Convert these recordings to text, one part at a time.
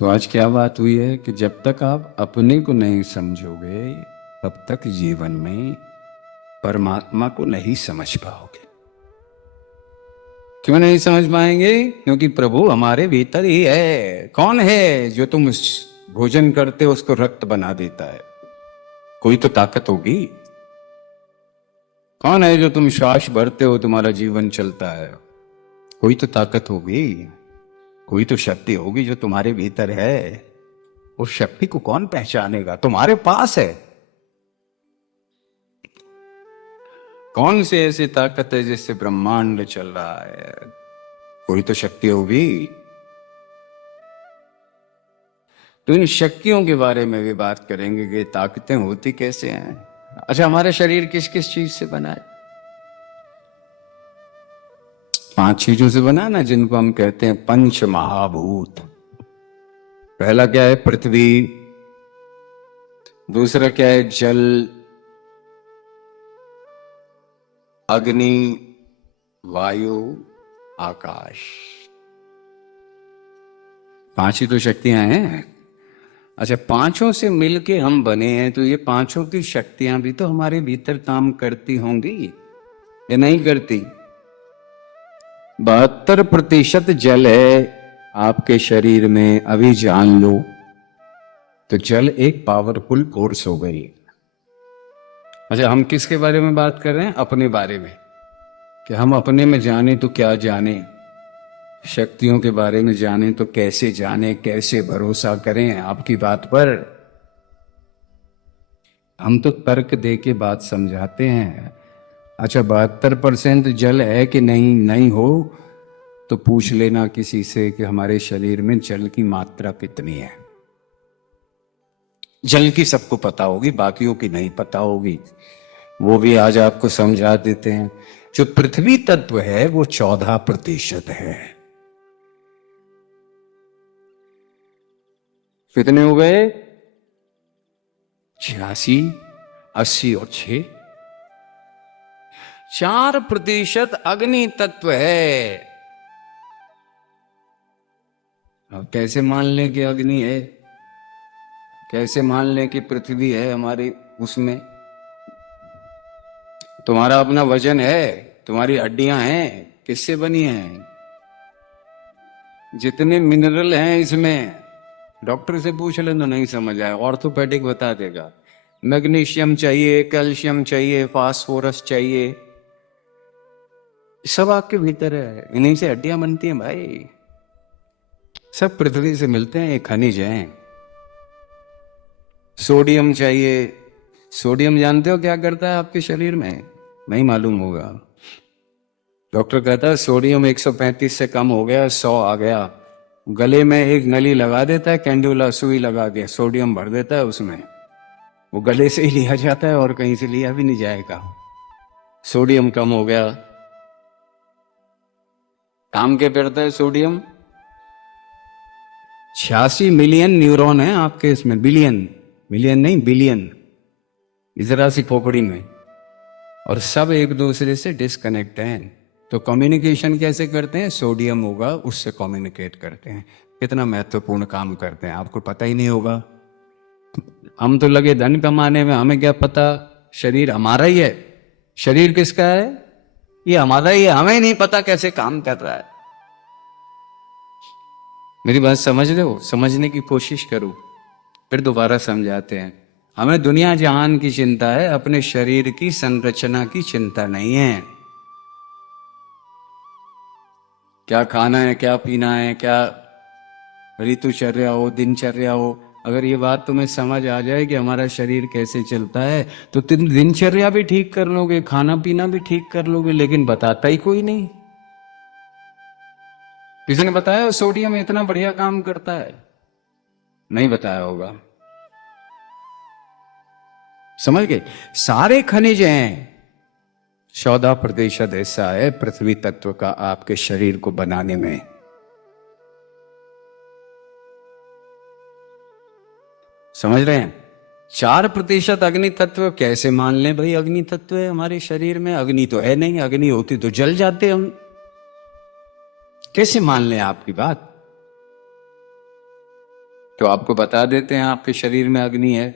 तो आज क्या बात हुई है कि जब तक आप अपने को नहीं समझोगे तब तक जीवन में परमात्मा को नहीं समझ पाओगे। क्यों नहीं समझ पाएंगे? क्योंकि प्रभु हमारे भीतर ही है। कौन है जो तुम भोजन करते हो उसको रक्त बना देता है? कोई तो ताकत होगी। कौन है जो तुम श्वास भरते हो तुम्हारा जीवन चलता है? कोई तो ताकत होगी, कोई तो शक्ति होगी जो तुम्हारे भीतर है। उस शक्ति को कौन पहचानेगा? तुम्हारे पास है। कौन सी ऐसी ताकत है जिससे ब्रह्मांड चल रहा है? कोई तो शक्ति होगी। तो इन शक्तियों के बारे में भी बात करेंगे कि ताकतें होती कैसे हैं। अच्छा, हमारा शरीर किस किस चीज से बना है? 5 चीजों से बना ना, जिनको हम कहते हैं पंच महाभूत। पहला क्या है? पृथ्वी। दूसरा क्या है? जल, अग्नि, वायु, आकाश। 5 ही तो शक्तियां हैं। अच्छा, पांचों से मिलके हम बने हैं, तो ये पांचों की शक्तियां भी तो हमारे भीतर काम करती होंगी या नहीं करती? 72% जल है आपके शरीर में, अभी जान लो। तो जल एक पावरफुल फोर्स हो गई। अच्छा, हम किसके बारे में बात कर रहे हैं? अपने बारे में। कि हम अपने में जाने तो क्या जाने, शक्तियों के बारे में जाने तो कैसे जाने, कैसे भरोसा करें आपकी बात पर? हम तो तर्क दे के बात समझाते हैं। अच्छा, 72% जल है कि नहीं? नहीं हो तो पूछ लेना किसी से कि हमारे शरीर में जल की मात्रा कितनी है। जल की सबको पता होगी, बाकियों की नहीं पता होगी। वो भी आज आपको समझा देते हैं। जो पृथ्वी तत्व है वो 14% है। कितने हो गए? 86, 80 और 6। 4% अग्नि तत्व है। अब कैसे मान लें कि अग्नि है? कैसे मान लें कि पृथ्वी है हमारी उसमें? तुम्हारा अपना वजन है, तुम्हारी हड्डियां हैं, किससे बनी हैं? जितने मिनरल हैं इसमें, डॉक्टर से पूछ ले तो नहीं समझ आए, ऑर्थोपेडिक बता देगा। मैग्नीशियम चाहिए, कैल्शियम चाहिए, फास्फोरस चाहिए, सब आपके भीतर है। इन्हीं से हड्डियां बनती हैं भाई। सब पृथ्वी से मिलते हैं, ये खनिज हैं। सोडियम चाहिए। सोडियम जानते हो क्या करता है आपके शरीर में? नहीं मालूम होगा। डॉक्टर कहता है सोडियम 135 से कम हो गया, 100 आ गया, गले में एक नली लगा देता है, कैंडुला सुई लगा के सोडियम भर देता है उसमें। वो गले से ही लिया जाता है और कहीं से लिया भी नहीं जाएगा। सोडियम कम हो गया। काम के करता है सोडियम। 86 मिलियन न्यूरॉन है आपके इसमें, बिलियन, मिलियन नहीं बिलियन, जरा सी खोपड़ी में। और सब एक दूसरे से डिस्कनेक्ट हैं। तो कम्युनिकेशन कैसे करते हैं? सोडियम होगा उससे कम्युनिकेट करते हैं। कितना महत्वपूर्ण काम करते हैं आपको पता ही नहीं होगा। हम तो लगे धन कमाने में, हमें क्या पता शरीर हमारा ही है। शरीर किसका है? ये हमारा ही है, हमें नहीं पता कैसे काम कर रहा है। मेरी बात समझ रहे हो? समझने की कोशिश करो, फिर दोबारा समझाते हैं। हमें दुनिया जहान की चिंता है, अपने शरीर की संरचना की चिंता नहीं है। क्या खाना है, क्या पीना है, क्या ऋतुचर्या हो, दिनचर्या हो, अगर ये बात तुम्हें समझ आ जाए कि हमारा शरीर कैसे चलता है, तो तुम दिनचर्या भी ठीक कर लोगे, खाना पीना भी ठीक कर लोगे। लेकिन बताता ही कोई नहीं। किसी ने बताया सोडियम इतना बढ़िया काम करता है? नहीं बताया होगा। समझ गए? सारे खनिज हैं। 14% ऐसा है पृथ्वी तत्व का आपके शरीर को बनाने में। समझ रहे हैं? 4% अग्नि तत्व कैसे मान लें भाई? अग्नि तत्व है हमारे शरीर में? अग्नि तो है नहीं, अग्नि होती तो जल जाते हम। कैसे मान लें आपकी बात? तो आपको बता देते हैं आपके शरीर में अग्नि है।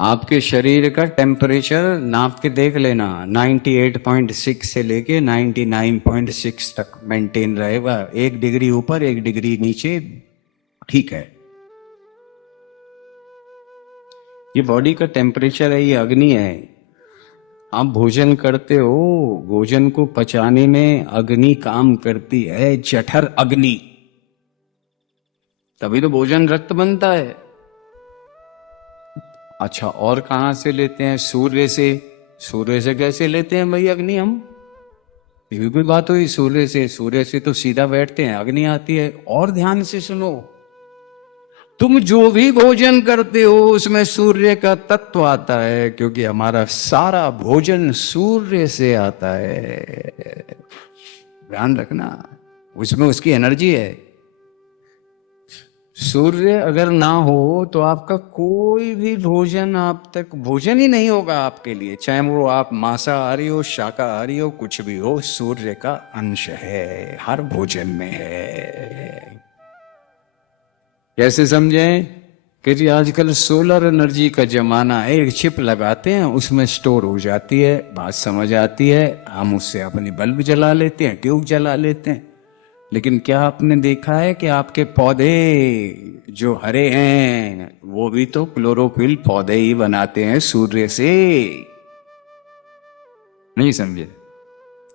आपके शरीर का टेम्परेचर नाप के देख लेना, 98.6 से लेके 99.6 तक मेंटेन रहेगा। 1 डिग्री ऊपर 1 डिग्री नीचे ठीक है। ये बॉडी का टेम्परेचर है, ये अग्नि है। आप भोजन करते हो, भोजन को पचाने में अग्नि काम करती है, जठर अग्नि, तभी तो भोजन रक्त बनता है। अच्छा, और कहां से लेते हैं? सूर्य से। सूर्य से कैसे लेते हैं भाई अग्नि हम? ये भी बात हुई सूर्य से। सूर्य से तो सीधा बैठते हैं, अग्नि आती है। और ध्यान से सुनो, तुम जो भी भोजन करते हो उसमें सूर्य का तत्व आता है, क्योंकि हमारा सारा भोजन सूर्य से आता है। ध्यान रखना, उसमें उसकी एनर्जी है। सूर्य अगर ना हो तो आपका कोई भी भोजन आप तक भोजन ही नहीं होगा आपके लिए, चाहे वो आप मांसाहारी हो, शाकाहारी हो, कुछ भी हो, सूर्य का अंश है, हर भोजन में है। कैसे समझें? कि जी आजकल सोलर एनर्जी का जमाना है, एक चिप लगाते हैं उसमें स्टोर हो जाती है, बात समझ आती है, हम उससे अपनी बल्ब जला लेते हैं, ट्यूब जला लेते हैं। लेकिन क्या आपने देखा है कि आपके पौधे जो हरे हैं वो भी तो क्लोरोफिल पौधे ही बनाते हैं सूर्य से? नहीं समझे?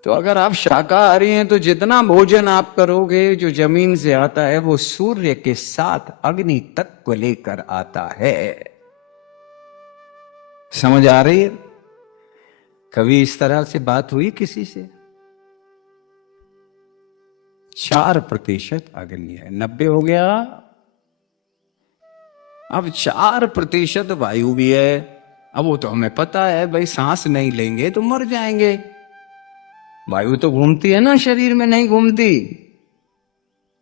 तो अगर आप शाकाहारी हैं तो जितना भोजन आप करोगे जो जमीन से आता है वो सूर्य के साथ अग्नि तत्व लेकर आता है। समझ आ रही है? कभी इस तरह से बात हुई किसी से? 4% अग्नि है, 90 हो गया। अब 4% वायु भी है। अब वो तो हमें पता है भाई, सांस नहीं लेंगे तो मर जाएंगे। वायु तो घूमती है ना, शरीर में नहीं घूमती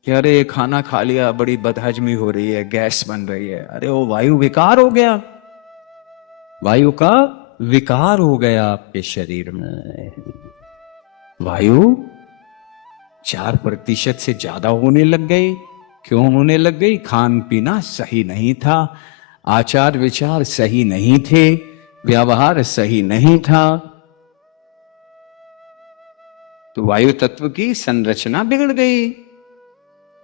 कि अरे खाना खा लिया, बड़ी बदहजमी हो रही है, गैस बन रही है, अरे वो वायु विकार हो गया, वायु का विकार हो गया आपके शरीर में। वायु 4% से ज्यादा होने लग गई। क्यों होने लग गई? खान पीना सही नहीं था, आचार विचार सही नहीं थे, व्यवहार सही नहीं था, तो वायु तत्व की संरचना बिगड़ गई।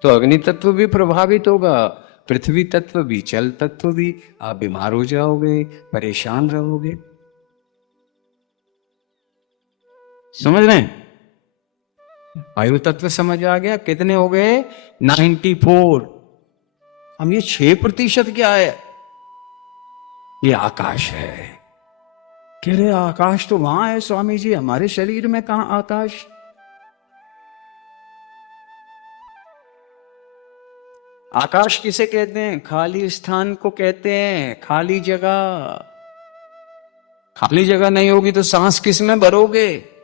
तो अग्नि तत्व भी प्रभावित होगा, पृथ्वी तत्व भी, जल तत्व भी। आप बीमार हो जाओगे, परेशान रहोगे। समझ रहे हैं? वायु तत्व समझ आ गया? कितने हो गए? 94। हम ये 6% क्या है? ये आकाश है। कह रहे आकाश तो वहां है स्वामी जी, हमारे शरीर में कहां आकाश? आकाश किसे कहते हैं? खाली स्थान को कहते हैं, खाली जगह। खाली जगह नहीं होगी तो सांस किस में भरोगे?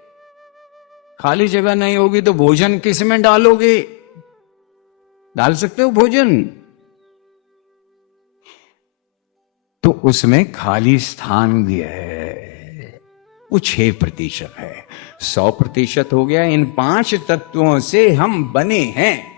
खाली जगह नहीं होगी तो भोजन किस में डालोगे? डाल सकते हो भोजन? तो उसमें खाली स्थान भी है, वो 6% है। 100% हो गया। इन 5 तत्वों से हम बने हैं।